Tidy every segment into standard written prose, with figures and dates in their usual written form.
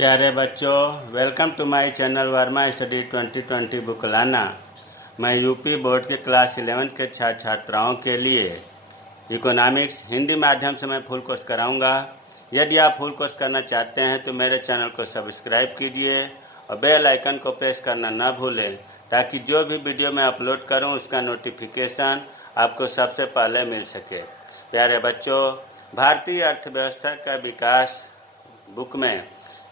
प्यारे बच्चों, welcome to my channel Verma study 2020 बुकलाना। मैं यूपी बोर्ड के क्लास 11 के छात्र छात्राओं के लिए इकोनॉमिक्स हिंदी माध्यम से मैं फुल कोर्स कराऊंगा। यदि आप फुल कोर्स करना चाहते हैं तो मेरे चैनल को सब्सक्राइब कीजिए और बेल आइकन को प्रेस करना न भूलें, ताकि जो भी वीडियो मैं अपलोड करूं उसका नोटिफिकेशन आपको सबसे पहले मिल सके। प्यारे बच्चों, भारतीय अर्थव्यवस्था का विकास बुक में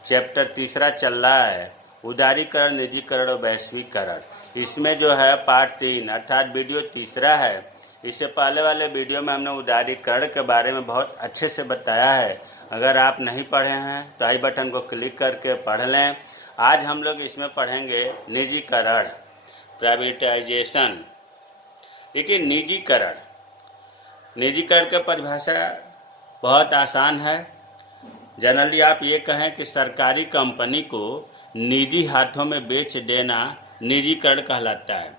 चैप्टर तीसरा चल रहा है, उदारीकरण, निजीकरण और वैश्वीकरण। इसमें जो है पार्ट 3 अर्थात वीडियो तीसरा है। इससे पहले वाले वीडियो में हमने उदारीकरण के बारे में बहुत अच्छे से बताया है। अगर आप नहीं पढ़े हैं तो आई बटन को क्लिक करके पढ़ लें। आज हम लोग इसमें पढ़ेंगे निजीकरण, प्राइवेटाइजेशन। देखिए, निजीकरण की परिभाषा बहुत आसान है। जनरली आप ये कहें कि सरकारी कंपनी को निजी हाथों में बेच देना निजीकरण कहलाता है।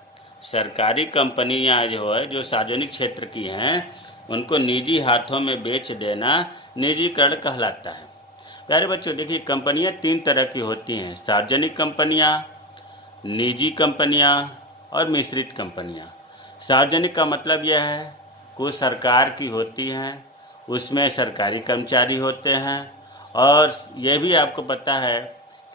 सरकारी कंपनियां जो है, जो सार्वजनिक क्षेत्र की हैं, उनको निजी हाथों में बेच देना निजीकरण कहलाता है। प्यारे बच्चों, देखिए, कंपनियां 3 तरह की होती हैं: सार्वजनिक कंपनियां, निजी कंपनियां और मिश्रित कंपनियां। सार्वजनिक का मतलब यह है कुछ सरकार की होती हैं, उसमें सरकारी कर्मचारी होते हैं, और यह भी आपको पता है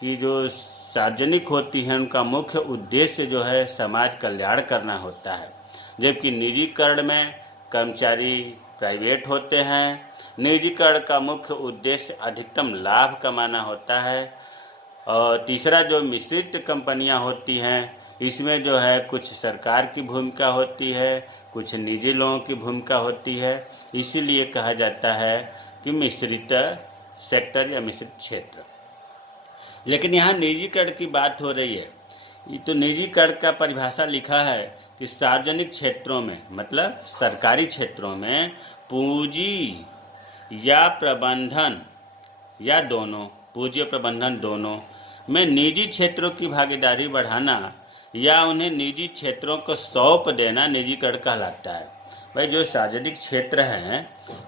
कि जो सार्वजनिक होती हैं उनका मुख्य उद्देश्य जो है समाज कल्याण करना होता है। जबकि निजीकरण में कर्मचारी प्राइवेट होते हैं। निजीकरण का मुख्य उद्देश्य अधिकतम लाभ कमाना होता है। और तीसरा जो मिश्रित कंपनियां होती हैं, इसमें जो है कुछ सरकार की भूमिका होती है, कुछ निजी लोगों की भूमिका होती है। इसीलिए कहा जाता है कि मिश्रित सेक्टर या मिश्रित क्षेत्र। लेकिन यहाँ निजीकरण की बात हो रही है। ये तो निजीकरण का परिभाषा लिखा है कि सार्वजनिक क्षेत्रों में, मतलब सरकारी क्षेत्रों में, पूंजी या प्रबंधन या दोनों, पूंजी और प्रबंधन दोनों में निजी क्षेत्रों की भागीदारी बढ़ाना या उन्हें निजी क्षेत्रों को सौंप देना निजीकरण कहलाता है। भाई, जो सार्वजनिक क्षेत्र हैं,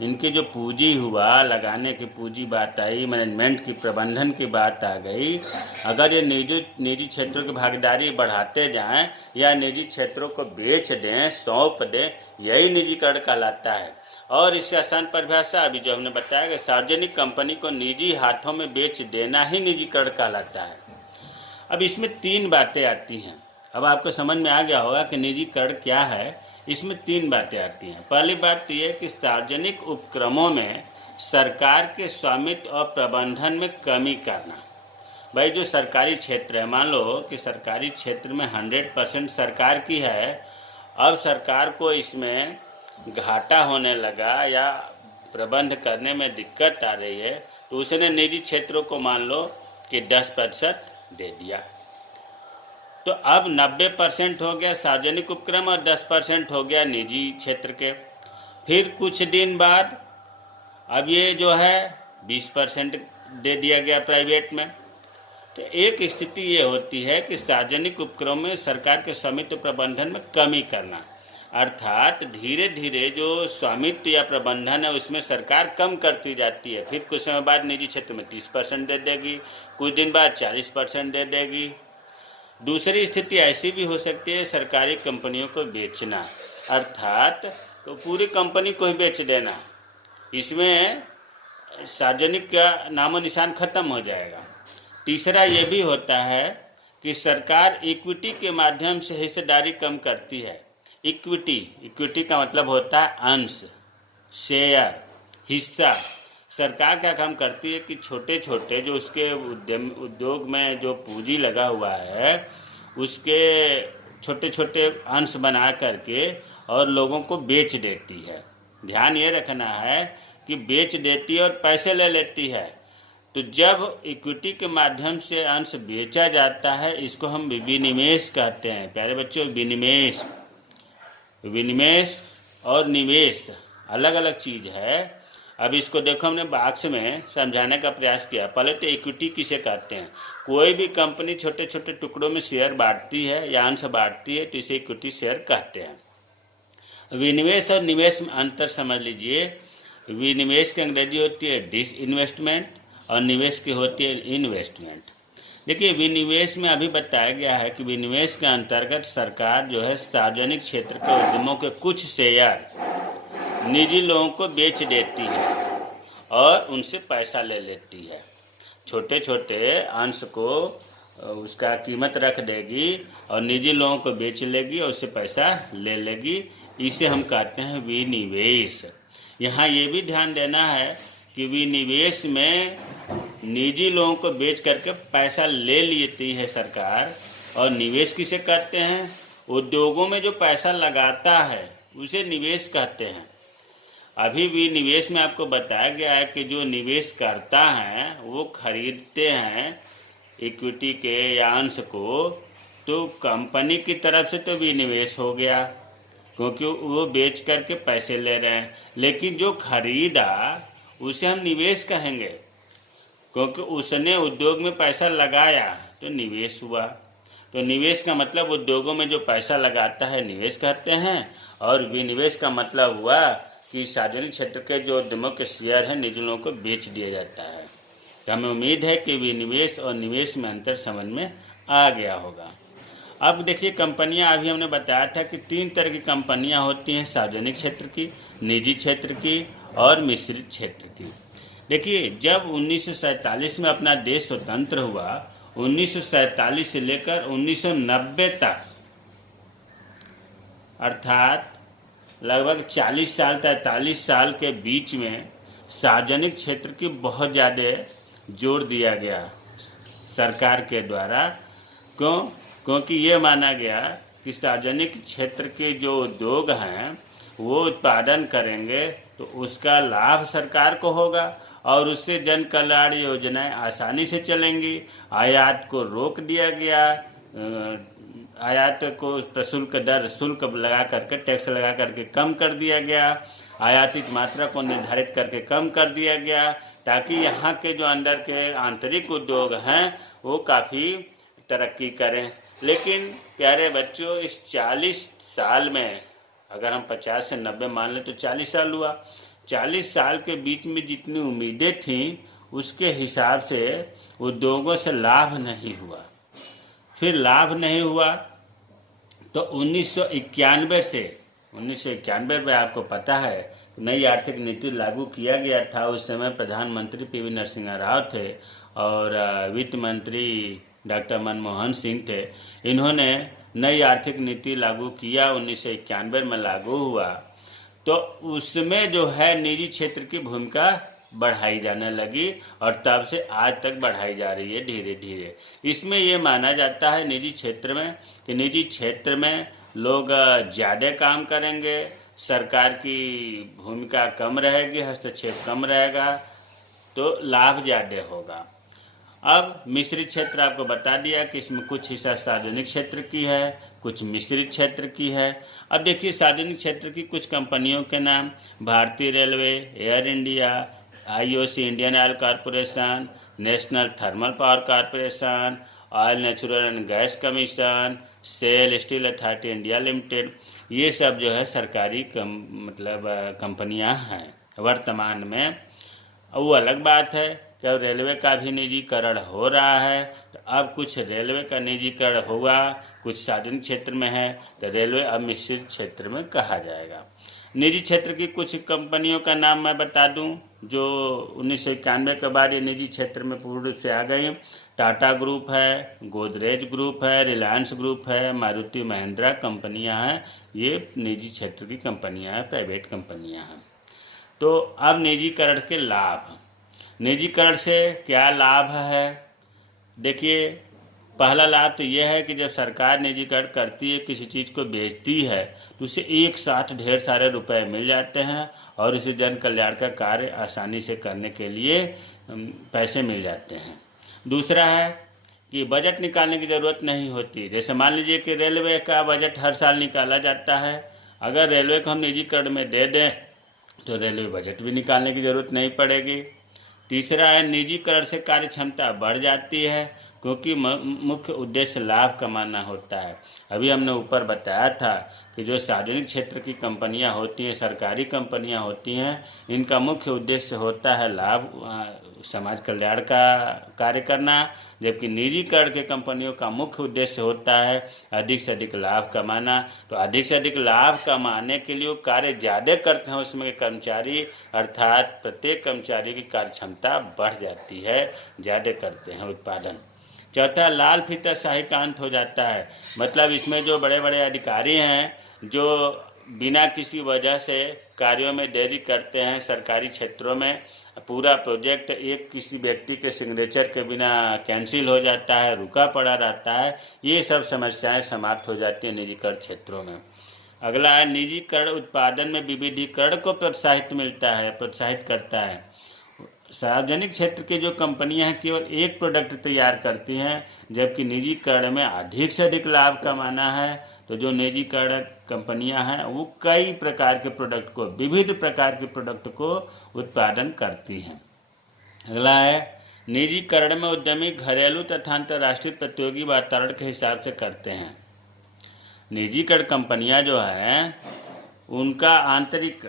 इनकी जो पूंजी हुआ, लगाने की पूंजी बात आई, मैनेजमेंट की, प्रबंधन की बात आ गई। अगर ये निजी क्षेत्रों की भागीदारी बढ़ाते जाएं या निजी क्षेत्रों को बेच दें, सौंप दें, यही निजीकरण कहलाता है। और इससे आसान परिभाषा अभी जो हमने बताया कि सार्वजनिक कंपनी को निजी हाथों में बेच देना ही निजीकरण कहलाता है। अब इसमें 3 बातें आती हैं। अब आपको समझ में आ गया होगा कि निजीकरण क्या है। इसमें 3 बातें आती हैं। पहली बात तो ये कि सार्वजनिक उपक्रमों में सरकार के स्वामित्व और प्रबंधन में कमी करना। भाई, जो सरकारी क्षेत्र है, मान लो कि सरकारी क्षेत्र में 100% सरकार की है। अब सरकार को इसमें घाटा होने लगा या प्रबंध करने में दिक्कत आ रही है, तो उसने निजी क्षेत्रों को मान लो कि 10% दे दिया। तो अब 90% हो गया सार्वजनिक उपक्रम और 10% हो गया निजी क्षेत्र के। फिर कुछ दिन बाद अब ये जो है 20% दे दिया गया प्राइवेट में। तो एक स्थिति ये होती है कि सार्वजनिक उपक्रम में सरकार के स्वामित्व प्रबंधन में कमी करना, अर्थात धीरे धीरे जो स्वामित्व या प्रबंधन है उसमें सरकार कम करती जाती है। फिर कुछ समय बाद निजी क्षेत्र में 30% दे देगी, कुछ दिन बाद 40% दे देगी। दूसरी स्थिति ऐसी भी हो सकती है सरकारी कंपनियों को बेचना, अर्थात तो पूरी कंपनी को ही बेच देना। इसमें सार्वजनिक का नामो निशान खत्म हो जाएगा। तीसरा ये भी होता है कि सरकार इक्विटी के माध्यम से हिस्सेदारी कम करती है। इक्विटी का मतलब होता है अंश, शेयर, हिस्सा। सरकार क्या काम करती है कि छोटे छोटे जो उसके उद्योग में जो पूंजी लगा हुआ है, उसके छोटे छोटे अंश बना करके और लोगों को बेच देती है। ध्यान ये रखना है कि बेच देती है और पैसे ले लेती है। तो जब इक्विटी के माध्यम से अंश बेचा जाता है, इसको हम विनिवेश कहते हैं। प्यारे बच्चों, विनिवेश और निवेश अलग अलग चीज़ है। अब इसको देखो, हमने बॉक्स में समझाने का प्रयास किया। पहले तो इक्विटी किसे कहते हैं? कोई भी कंपनी छोटे छोटे टुकड़ों में शेयर बांटती है या अंश बांटती है तो इसे इक्विटी शेयर कहते हैं। विनिवेश और निवेश में अंतर समझ लीजिए। विनिवेश की अंग्रेजी होती है डिसइन्वेस्टमेंट और निवेश की होती है इन्वेस्टमेंट। देखिए, विनिवेश में अभी बताया गया है कि विनिवेश के अंतर्गत सरकार जो है सार्वजनिक क्षेत्र के उद्यमों के कुछ शेयर निजी लोगों को बेच देती है और उनसे पैसा ले लेती है। छोटे छोटे अंश को उसका कीमत रख देगी और निजी लोगों को बेच लेगी और उससे पैसा ले लेगी। इसे हम कहते हैं विनिवेश। यहाँ ये भी ध्यान देना है कि विनिवेश में निजी लोगों को बेच करके पैसा ले लेती है सरकार। और निवेश किसे कहते हैं? उद्योगों में जो पैसा लगाता है उसे निवेश कहते हैं। अभी भी निवेश में आपको बताया गया है कि जो निवेश करता है वो खरीदते हैं इक्विटी के या अंश को, तो कंपनी की तरफ से तो विनिवेश हो गया क्योंकि वो बेच करके पैसे ले रहे हैं। लेकिन जो खरीदा उसे हम निवेश कहेंगे क्योंकि उसने उद्योग में पैसा लगाया, तो निवेश हुआ। तो निवेश का मतलब उद्योगों में जो पैसा लगाता है निवेश कहते हैं, और विनिवेश का मतलब हुआ कि सार्वजनिक क्षेत्र के जो उद्यमों के शेयर हैं निजी लोगों को बेच दिया जाता है। तो हमें उम्मीद है कि विनिवेश और निवेश में अंतर समझ में आ गया होगा। अब देखिए, कंपनियां अभी हमने बताया था कि 3 तरह की कंपनियां होती हैं, सार्वजनिक क्षेत्र की, निजी क्षेत्र की और मिश्रित क्षेत्र की। देखिए, जब 1947 में अपना देश स्वतंत्र हुआ, 1947 से लेकर 1990 तक, अर्थात लगभग 40 साल 43 साल के बीच में सार्वजनिक क्षेत्र की बहुत ज़्यादा जोर दिया गया सरकार के द्वारा। क्योंकि ये माना गया कि सार्वजनिक क्षेत्र के जो उद्योग हैं वो उत्पादन करेंगे तो उसका लाभ सरकार को होगा और उससे जन कल्याण योजनाएं आसानी से चलेंगी। आयात को रोक दिया गया, आयात को प्रशुल्क दर शुल्क लगा करके, टैक्स लगा करके कम कर दिया गया। आयातित मात्रा को निर्धारित करके कम कर दिया गया ताकि यहाँ के जो अंदर के आंतरिक उद्योग हैं वो काफ़ी तरक्की करें। लेकिन प्यारे बच्चों, इस 40 साल में अगर हम 50 से 90 मान लें तो 40 साल हुआ। 40 साल के बीच में जितनी उम्मीदें थीं उसके हिसाब से उद्योगों से लाभ नहीं हुआ। फिर लाभ नहीं हुआ तो 1991 में आपको पता है नई आर्थिक नीति लागू किया गया था। उस समय प्रधानमंत्री पीवी नरसिम्हा राव थे और वित्त मंत्री डॉक्टर मनमोहन सिंह थे। इन्होंने नई आर्थिक नीति लागू किया, 1991 में लागू हुआ। तो उसमें जो है निजी क्षेत्र की भूमिका बढ़ाई जाने लगी और तब से आज तक बढ़ाई जा रही है धीरे धीरे। इसमें ये माना जाता है निजी क्षेत्र में कि निजी क्षेत्र में लोग ज़्यादा काम करेंगे, सरकार की भूमिका कम रहेगी, हस्तक्षेप कम रहेगा, तो लाभ ज़्यादा होगा। अब मिश्रित क्षेत्र आपको बता दिया कि इसमें कुछ हिस्सा सार्वजनिक क्षेत्र की है, कुछ मिश्रित क्षेत्र की है। अब देखिए, सार्वजनिक क्षेत्र की कुछ कंपनियों के नाम: भारतीय railway, air India, IOC Indian oil corporation, national thermal power corporation, oil natural and gas commission, SAIL steel authority India limited. ये सब जो है सरकारी कंपनियां हैं वर्तमान में। वो अलग बात है कि अब रेलवे का भी निजीकरण हो रहा है। तो अब कुछ रेलवे का निजीकरण हुआ, कुछ सार्वजनिक क्षेत्र में है, तो रेलवे अब मिश्रित क्षेत्र में कहा जाएगा। निजी क्षेत्र की कुछ कंपनियों का नाम मैं बता दूं जो 1991 के बाद ये निजी क्षेत्र में पूर्ण रूप से आ गई। टाटा ग्रुप है, गोदरेज ग्रुप है, रिलायंस ग्रुप है, मारुति महिंद्रा कंपनियां हैं। ये निजी क्षेत्र की कंपनियां हैं, प्राइवेट कंपनियां हैं। तो अब निजीकरण के लाभ। निजीकरण से क्या लाभ है? देखिए, पहला लाभ तो यह है कि जब सरकार निजीकरण करती है, किसी चीज़ को बेचती है, तो उसे एक साथ ढेर सारे रुपए मिल जाते हैं और उसे जन कल्याण का कार्य आसानी से करने के लिए पैसे मिल जाते हैं। दूसरा है कि बजट निकालने की ज़रूरत नहीं होती। जैसे मान लीजिए कि रेलवे का बजट हर साल निकाला जाता है, अगर रेलवे को हम निजीकरण में दे दें तो रेलवे बजट भी निकालने की ज़रूरत नहीं पड़ेगी। तीसरा है, निजीकरण से कार्य क्षमता बढ़ जाती है क्योंकि मुख्य उद्देश्य लाभ कमाना होता है। अभी हमने ऊपर बताया था कि जो सार्वजनिक क्षेत्र की कंपनियां होती हैं, सरकारी कंपनियां होती हैं, इनका मुख्य उद्देश्य होता है लाभ समाज कल्याण का कार्य करना, जबकि निजीकरण के कंपनियों का मुख्य उद्देश्य होता है अधिक से अधिक लाभ कमाना। तो अधिक से अधिक लाभ कमाने के लिए वो कार्य ज़्यादा करते हैं, उसमें कर्मचारी अर्थात प्रत्येक कर्मचारी की कार्य क्षमता बढ़ जाती है, ज़्यादा करते हैं उत्पादन। चौथा, लाल फीताशाही का अंत हो जाता है। मतलब इसमें जो बड़े बड़े अधिकारी हैं जो बिना किसी वजह से कार्यों में देरी करते हैं, सरकारी क्षेत्रों में पूरा प्रोजेक्ट एक किसी व्यक्ति के सिग्नेचर के बिना कैंसिल हो जाता है, रुका पड़ा रहता है, ये सब समस्याएं समाप्त हो जाती हैं निजीकरण क्षेत्रों में। अगला है, निजीकरण उत्पादन में विविधीकरण को प्रोत्साहित करता है। सार्वजनिक क्षेत्र की जो कंपनियां हैं केवल एक प्रोडक्ट तैयार करती हैं, जबकि निजीकरण में अधिक से अधिक लाभ कमाना है तो जो निजीकरण कंपनियां हैं वो कई प्रकार के प्रोडक्ट को, विविध प्रकार के प्रोडक्ट को उत्पादन करती हैं। अगला है, निजीकरण में उद्यमी घरेलू तथा अंतर्राष्ट्रीय प्रतियोगी वातावरण के हिसाब से करते हैं। निजीकरण कंपनियां जो हैं उनका आंतरिक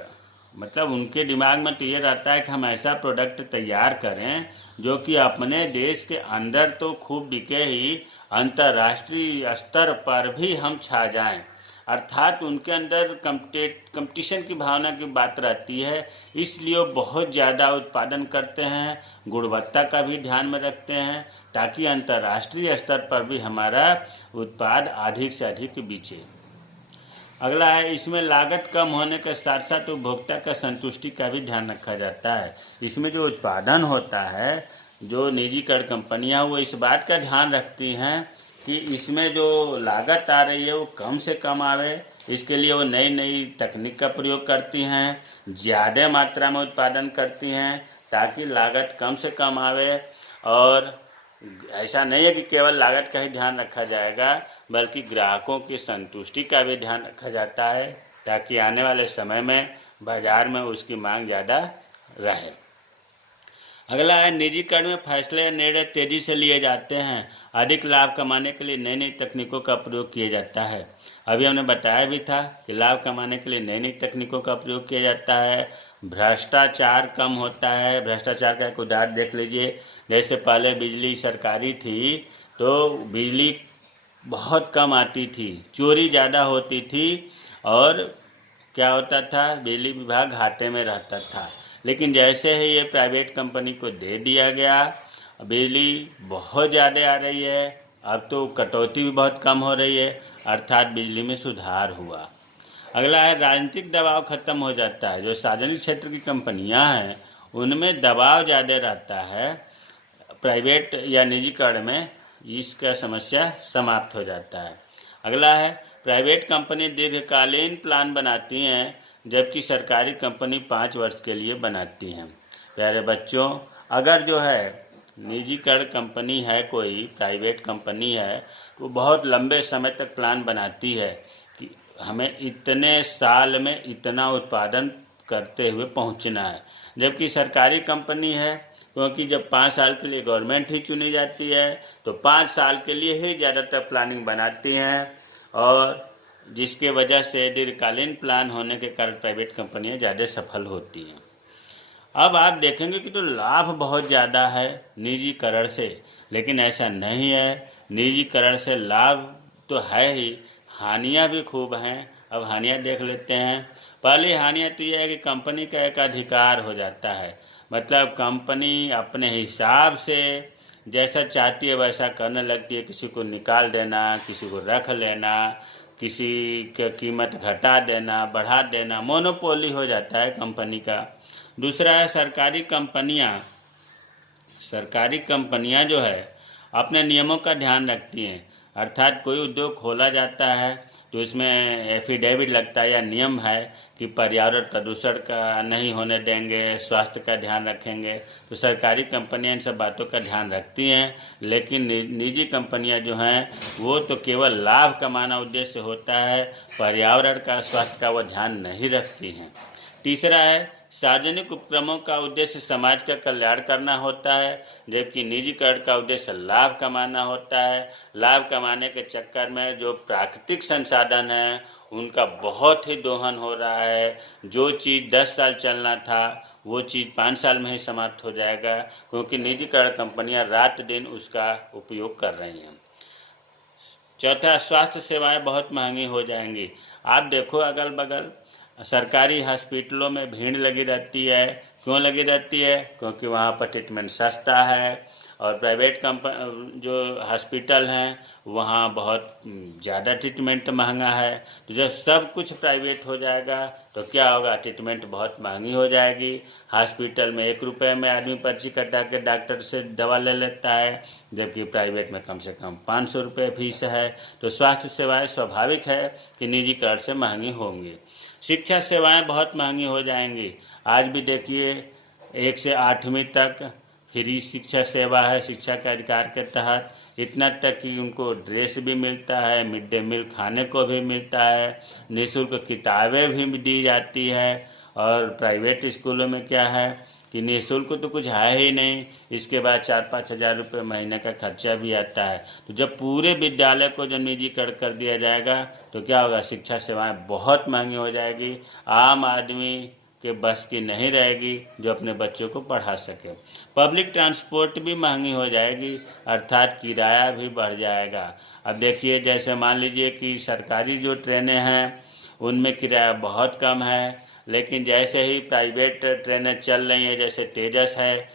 मतलब उनके दिमाग में तो ये रहता है कि हम ऐसा प्रोडक्ट तैयार करें जो कि अपने देश के अंदर तो खूब बिके ही, अंतर्राष्ट्रीय स्तर पर भी हम छा जाएं। अर्थात उनके अंदर कंपटीशन की भावना की बात रहती है, इसलिए वो बहुत ज़्यादा उत्पादन करते हैं, गुणवत्ता का भी ध्यान में रखते हैं ताकि अंतर्राष्ट्रीय स्तर पर भी हमारा उत्पाद अधिक से अधिक बिके। अगला है, इसमें लागत कम होने के साथ साथ उपभोक्ता का संतुष्टि का भी ध्यान रखा जाता है। इसमें जो उत्पादन होता है, जो निजीकरण कंपनियां वो इस बात का ध्यान रखती हैं कि इसमें जो लागत आ रही है वो कम से कम आवे। इसके लिए वो नई नई तकनीक का प्रयोग करती हैं, ज़्यादा मात्रा में उत्पादन करती हैं ताकि लागत कम से कम आवे। और ऐसा नहीं है कि केवल लागत का ही ध्यान रखा जाएगा, बल्कि ग्राहकों की संतुष्टि का भी ध्यान रखा जाता है ताकि आने वाले समय में बाजार में उसकी मांग ज़्यादा रहे। अगला है, निजीकरण में फैसले या निर्णय तेजी से लिए जाते हैं। अधिक लाभ कमाने के लिए नई नई तकनीकों का प्रयोग किया जाता है। अभी हमने बताया भी था कि लाभ कमाने के लिए नई नई तकनीकों का प्रयोग किया जाता है। भ्रष्टाचार कम होता है। भ्रष्टाचार का एक उदाहरण देख लीजिए, जैसे पहले बिजली सरकारी थी तो बिजली बहुत कम आती थी, चोरी ज़्यादा होती थी और क्या होता था, बिजली विभाग घाटे में रहता था। लेकिन जैसे ही ये प्राइवेट कंपनी को दे दिया गया, बिजली बहुत ज़्यादा आ रही है, अब तो कटौती भी बहुत कम हो रही है, अर्थात बिजली में सुधार हुआ। अगला है, राजनीतिक दबाव खत्म हो जाता है। जो सार्वजनिक क्षेत्र की कंपनियां हैं उनमें दबाव ज़्यादा रहता है, प्राइवेट या निजीकरण में इसका समस्या समाप्त हो जाता है। अगला है, प्राइवेट कंपनी दीर्घकालीन प्लान बनाती हैं जबकि सरकारी कंपनी 5 वर्ष के लिए बनाती हैं। प्यारे बच्चों, अगर जो है निजीकरण कंपनी है, कोई प्राइवेट कंपनी है, तो बहुत लंबे समय तक प्लान बनाती है कि हमें इतने साल में इतना उत्पादन करते हुए पहुंचना है। जबकि सरकारी कंपनी है, क्योंकि जब 5 साल के लिए गवर्नमेंट ही चुनी जाती है तो 5 साल के लिए ही ज़्यादातर प्लानिंग बनाती हैं, और जिसके वजह से दीर्घकालीन प्लान होने के कारण प्राइवेट कंपनियां ज़्यादा सफल होती हैं। अब आप देखेंगे कि तो लाभ बहुत ज़्यादा है निजीकरण से, लेकिन ऐसा नहीं है। निजीकरण से लाभ तो है ही, हानियां भी खूब हैं। अब हानियां देख लेते हैं। पहली हानियां तो यह है कि कंपनी का एक अधिकार हो जाता है। मतलब कंपनी अपने हिसाब से जैसा चाहती है वैसा करने लगती है। किसी को निकाल देना, किसी को रख लेना, किसी की कीमत घटा देना, बढ़ा देना, मोनोपोली हो जाता है कंपनी का। दूसरा है, सरकारी कंपनियां जो है अपने नियमों का ध्यान रखती हैं। अर्थात कोई उद्योग खोला जाता है तो इसमें एफिडेविट लगता है या नियम है कि पर्यावरण प्रदूषण का नहीं होने देंगे, स्वास्थ्य का ध्यान रखेंगे। तो सरकारी कंपनियां इन सब बातों का ध्यान रखती हैं, लेकिन निजी कंपनियां जो हैं वो तो केवल लाभ कमाना उद्देश्य होता है, पर्यावरण का, स्वास्थ्य का वो ध्यान नहीं रखती हैं। तीसरा है, सार्वजनिक उपक्रमों का उद्देश्य समाज का कल्याण करना होता है, जबकि निजीकरण का उद्देश्य लाभ कमाना होता है। लाभ कमाने के चक्कर में जो प्राकृतिक संसाधन हैं उनका बहुत ही दोहन हो रहा है। जो चीज़ 10 साल चलना था वो चीज़ 5 साल में ही समाप्त हो जाएगा, क्योंकि निजीकरण कंपनियां रात दिन उसका उपयोग कर रही हैं। चौथा, स्वास्थ्य सेवाएं बहुत महंगी हो जाएंगी। आप देखो अगल बगल सरकारी हॉस्पिटलों में भीड़ लगी रहती है। क्यों लगी रहती है? क्योंकि वहाँ पर ट्रीटमेंट सस्ता है, और प्राइवेट जो हॉस्पिटल हैं वहाँ बहुत ज़्यादा ट्रीटमेंट महंगा है। तो जब सब कुछ प्राइवेट हो जाएगा तो क्या होगा? ट्रीटमेंट बहुत महंगी हो जाएगी। हॉस्पिटल में 1 रुपये में आदमी पर्ची कटा के डॉक्टर से दवा ले लेता है, जबकि प्राइवेट में कम से कम 500 रुपये फीस है। तो स्वास्थ्य सेवाएं स्वाभाविक है कि निजीकरण से महंगी होंगी। शिक्षा सेवाएं बहुत महंगी हो जाएंगी। आज भी देखिए 1 से 8वीं तक फ्री शिक्षा सेवा है शिक्षा के अधिकार के तहत, इतना तक कि उनको ड्रेस भी मिलता है, मिड डे मील खाने को भी मिलता है, निःशुल्क किताबें भी दी जाती है। और प्राइवेट स्कूलों में क्या है कि निःशुल्क तो कुछ है ही नहीं, इसके बाद 4-5 हज़ार रुपये महीने का खर्चा भी आता है। तो जब पूरे विद्यालय को जब निजीकरण कर दिया जाएगा तो क्या होगा? शिक्षा सेवाएं बहुत महंगी हो जाएगी। आम आदमी के बस की नहीं रहेगी जो अपने बच्चों को पढ़ा सके। पब्लिक ट्रांसपोर्ट भी महंगी हो जाएगी, अर्थात किराया भी बढ़ जाएगा। अब देखिए, जैसे मान लीजिए कि सरकारी जो ट्रेनें हैं उनमें किराया बहुत कम है, लेकिन जैसे ही प्राइवेट ट्रेनें चल रही हैं, जैसे तेजस है,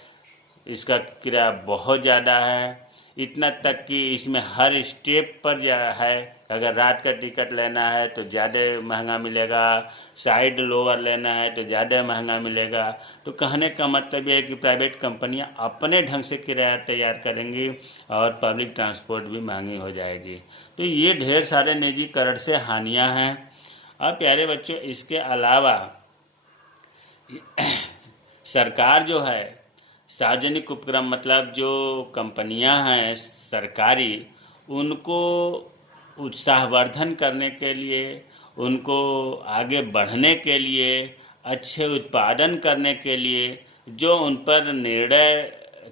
इसका किराया बहुत ज़्यादा है। इतना तक कि इसमें हर स्टेप पर है, अगर रात का टिकट लेना है तो ज़्यादा महंगा मिलेगा, साइड लोअर लेना है तो ज़्यादा महंगा मिलेगा। तो कहने का मतलब ये है कि प्राइवेट कंपनियां अपने ढंग से किराया तैयार करेंगी और पब्लिक ट्रांसपोर्ट भी महंगी हो जाएगी। तो ये ढेर सारे निजीकरण से हानियां हैं। अब प्यारे बच्चों, इसके अलावा सरकार जो है, सार्वजनिक उपक्रम मतलब जो कंपनियां हैं सरकारी, उनको उत्साहवर्धन करने के लिए, उनको आगे बढ़ने के लिए, अच्छे उत्पादन करने के लिए जो उन पर निर्णय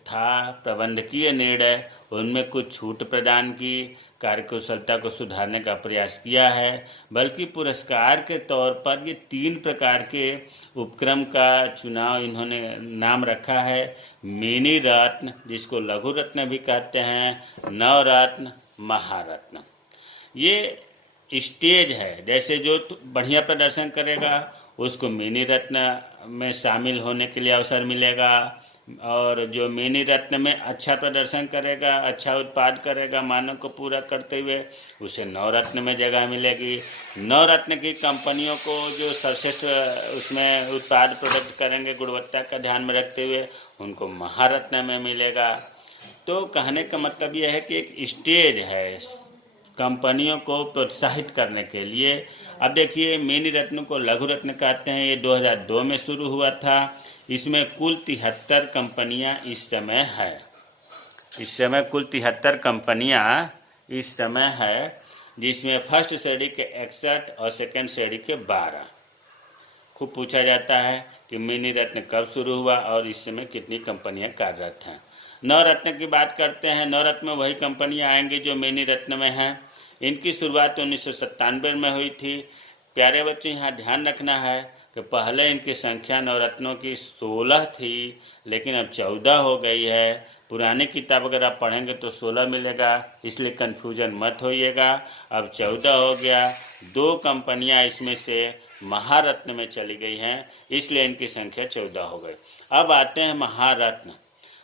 था, प्रबंधकीय निर्णय, उनमें कुछ छूट प्रदान की, कार्यकुशलता को सुधारने का प्रयास किया है। बल्कि पुरस्कार के तौर पर ये 3 प्रकार के उपक्रम का चुनाव इन्होंने नाम रखा है। मिनी रत्न, जिसको लघु रत्न भी कहते हैं, नवरत्न, महारत्न। ये स्टेज है, जैसे जो बढ़िया प्रदर्शन करेगा उसको मिनी रत्न में शामिल होने के लिए अवसर मिलेगा, और जो मिनी रत्न में अच्छा प्रदर्शन करेगा, अच्छा उत्पाद करेगा मानक को पूरा करते हुए, उसे नवरत्न में जगह मिलेगी। नवरत्न की कंपनियों को जो सर्वश्रेष्ठ उसमें उत्पाद प्रोडक्ट करेंगे गुणवत्ता का ध्यान में रखते हुए, उनको महारत्न में मिलेगा। तो कहने का मतलब यह है कि एक स्टेज है कंपनियों को प्रोत्साहित करने के लिए। अब देखिए, मिनी रत्न को लघु रत्न कहते हैं। ये 2002 में शुरू हुआ था। इसमें कुल 73 कंपनियां इस समय है। इस समय कुल 73 कंपनियां इस समय है, जिसमें फर्स्ट श्रेणी के 61 और सेकंड श्रेणी के 12। खूब पूछा जाता है कि मिनी रत्न कब शुरू हुआ और इस समय कितनी कंपनियां कार्यरत हैं। नवरत्न की बात करते हैं। नवरत्न में वही कंपनियां आएंगी जो मिनी रत्न में हैं। इनकी शुरुआत 1997 में हुई थी। प्यारे बच्चों, यहाँ ध्यान रखना है कि पहले इनकी संख्या नवरत्नों की 16 थी, लेकिन अब 14 हो गई है। पुरानी किताब अगर आप पढ़ेंगे तो 16 मिलेगा, इसलिए कन्फ्यूजन मत होइएगा। अब 14 हो गया। 2 कंपनियां इसमें से महारत्न में चली गई हैं, इसलिए इनकी संख्या 14 हो गई। अब आते हैं महारत्न।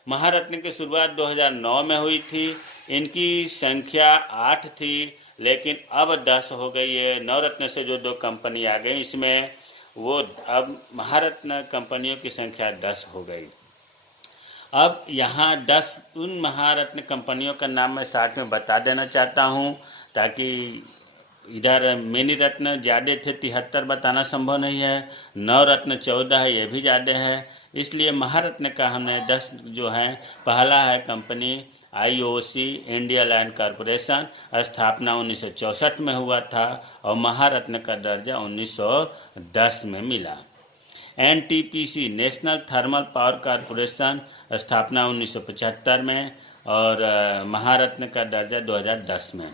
महारत्न की शुरुआत 2009 में हुई थी। इनकी संख्या 8 थी, लेकिन अब 10 हो गई है। नवरत्न से जो 2 कंपनी आ गई इसमें, वो अब महारत्न कंपनियों की संख्या 10 हो गई। अब यहाँ 10 उन महारत्न कंपनियों का नाम मैं साथ में बता देना चाहता हूँ, ताकि इधर मिनी रत्न ज़्यादा थे, 73 बताना संभव नहीं है। नवरत्न 14 है, ये भी ज़्यादा है, इसलिए महारत्न का हमने 10 जो हैं। पहला है company IOC, India land corporation. स्थापना 1964 में हुआ था और महारत्न का दर्जा 1910 में मिला। NTPC, national thermal power corporation. स्थापना 1975 में और महारत्न का दर्जा 2010 में।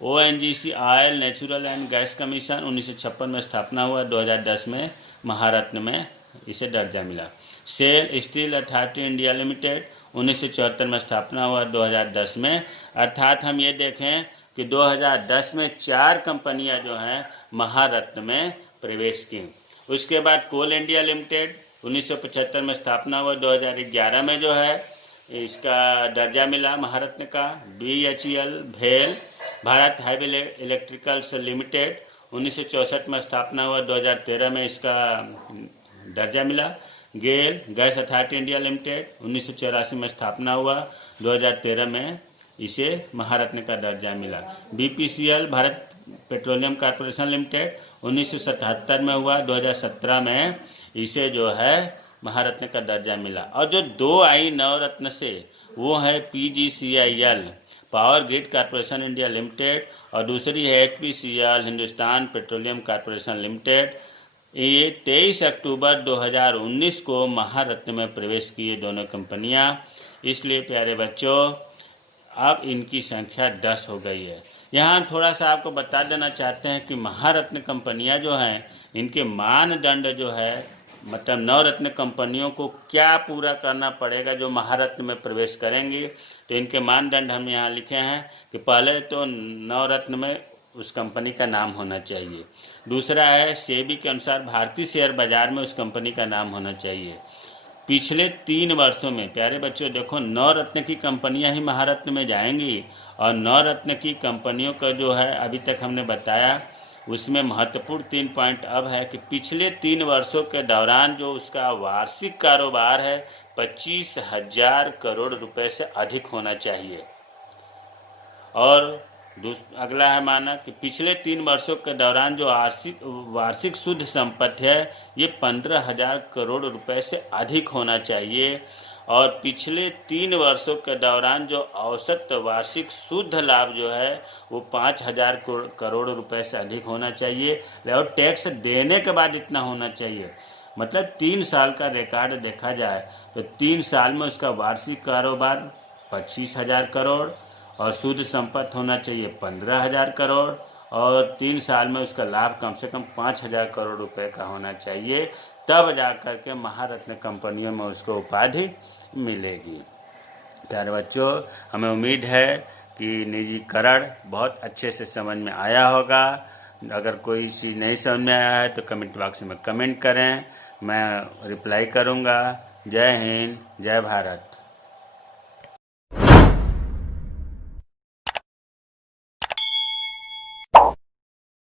ONGC, oil, natural and gas commission. 1956 में स्थापना हुआ, 2010 में महारत्न में इसे दर्जा मिला। SAIL steel authority India limited 1974 में स्थापना हुआ 2010 में, अर्थात हम ये देखें कि 2010 में 4 कंपनियां जो हैं महारत्न में प्रवेश की। उसके बाद कोल इंडिया लिमिटेड 1975 में स्थापना हुआ, 2011 में जो है इसका दर्जा मिला महारत्न का। BHEL भेल भारत हैवी इलेक्ट्रिकल्स लिमिटेड 1964 में स्थापना हुआ, 2013 में इसका दर्जा मिला। गेल गैस अथॉरिटी इंडिया लिमिटेड 1984 में स्थापना हुआ, 2013 में इसे महारत्न का दर्जा मिला। BPCL Bharat petroleum corporation limited 1977 में हुआ, 2017 में इसे जो है महारत्न का दर्जा मिला। और जो 2 आई नवरत्न से वो है PGCIL power grid corporation India limited और दूसरी है HPCL Hindustan petroleum corporation limited. ये 23 अक्टूबर 2019 को महारत्न में प्रवेश किए दोनों कंपनियां। इसलिए प्यारे बच्चों अब इनकी संख्या 10 हो गई है। यहाँ थोड़ा सा आपको बता देना चाहते हैं कि महारत्न कंपनियां जो हैं इनके मानदंड जो है मतलब नवरत्न कंपनियों को क्या पूरा करना पड़ेगा जो महारत्न में प्रवेश करेंगी। तो इनके मानदंड हम यहाँ लिखे हैं कि पहले तो नवरत्न में उस कंपनी का नाम होना चाहिए। दूसरा है सेबी के अनुसार भारतीय शेयर बाजार में उस कंपनी का नाम होना चाहिए। पिछले 3 वर्षों में प्यारे बच्चों देखो नवरत्न की कंपनियां ही महारत्न में जाएंगी और नवरत्न की कंपनियों का जो है अभी तक हमने बताया उसमें महत्वपूर्ण 3 पॉइंट अब है कि पिछले 3 वर्षों के दौरान जो उसका वार्षिक कारोबार है 25,000 करोड़ रुपए से अधिक होना चाहिए। और अगला है माना कि पिछले 3 वर्षों के दौरान जो वार्षिक शुद्ध संपत्ति है ये 15,000 करोड़ रुपए से अधिक होना चाहिए। और पिछले 3 वर्षों के दौरान जो औसत वार्षिक शुद्ध लाभ जो है वो 5,000 करोड़ रुपए से अधिक होना चाहिए और टैक्स देने के बाद इतना होना चाहिए। मतलब 3 साल का रिकॉर्ड देखा जाए तो 3 साल में उसका वार्षिक कारोबार 25,000 करोड़ और शुद्ध संपत्ति होना चाहिए 15,000 करोड़ और 3 साल में उसका लाभ कम से कम 5,000 करोड़ रुपए का होना चाहिए। तब जा कर के महारत्न कंपनियों में उसको उपाधि मिलेगी। प्यारे बच्चों हमें उम्मीद है कि निजीकरण बहुत अच्छे से समझ में आया होगा। अगर कोई चीज़ नहीं समझ में आया है तो कमेंट बॉक्स में कमेंट करें, मैं रिप्लाई करूँगा। जय हिंद, जय भारत।